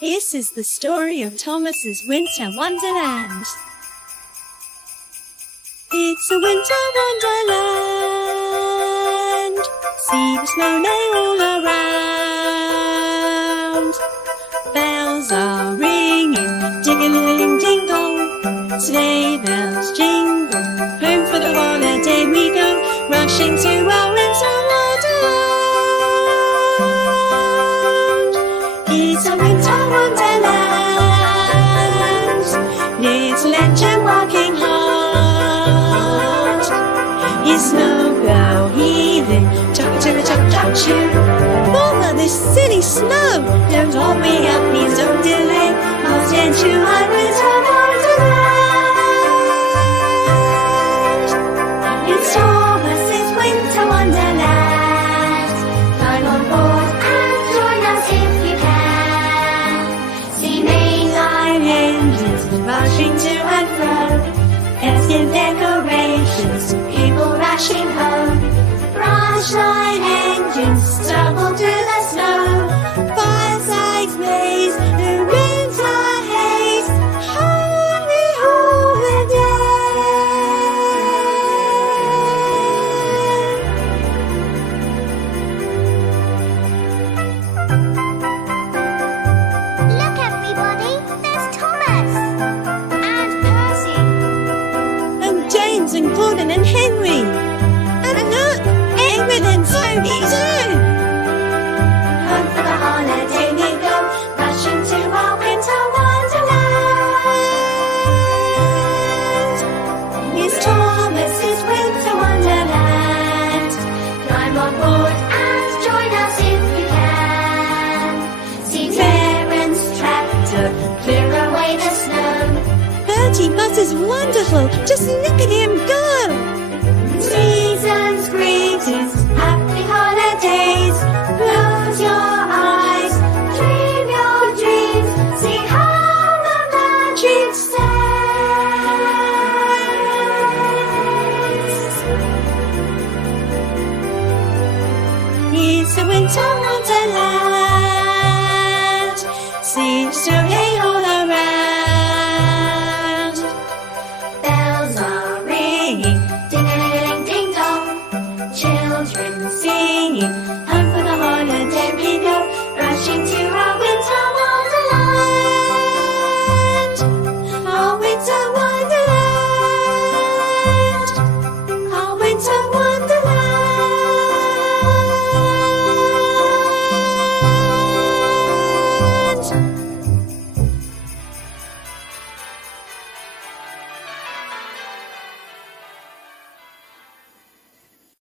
This is the story of Thomas's Winter Wonderland. It's a winter wonderland. See the snow lay all around. Bells are ringing, jingling jingle. Sleigh bells jingle. Home for the holiday we go, rushing to our winter wonderland. It's a winter wonderland. Little engine working hard. His snow plow heaving, chop-chop-chop-chop-choo. Bother this silly snow! Don't hold me up, please don't delay. I'll stand to our winter wonderland. It's Thomas's winter wonderland. Climb on board and join us if you can. See main line engines rushing to and fro. Festive decorations, people rushing home. Branch line engines stumble through the snow. Firesides blaze, the winter haze. Hurry Look, everybody, there's Thomas and Percy. and James and Gordon and Henry. And look, Ingrid and Tony too. Home for the holiday we go, rushing to our winter wonderland. It's Thomas's winter wonderland. Climb on board and join us if you can. See Terence tractor clear away the snow. Bertie Butter's wonderful. Just look at him go.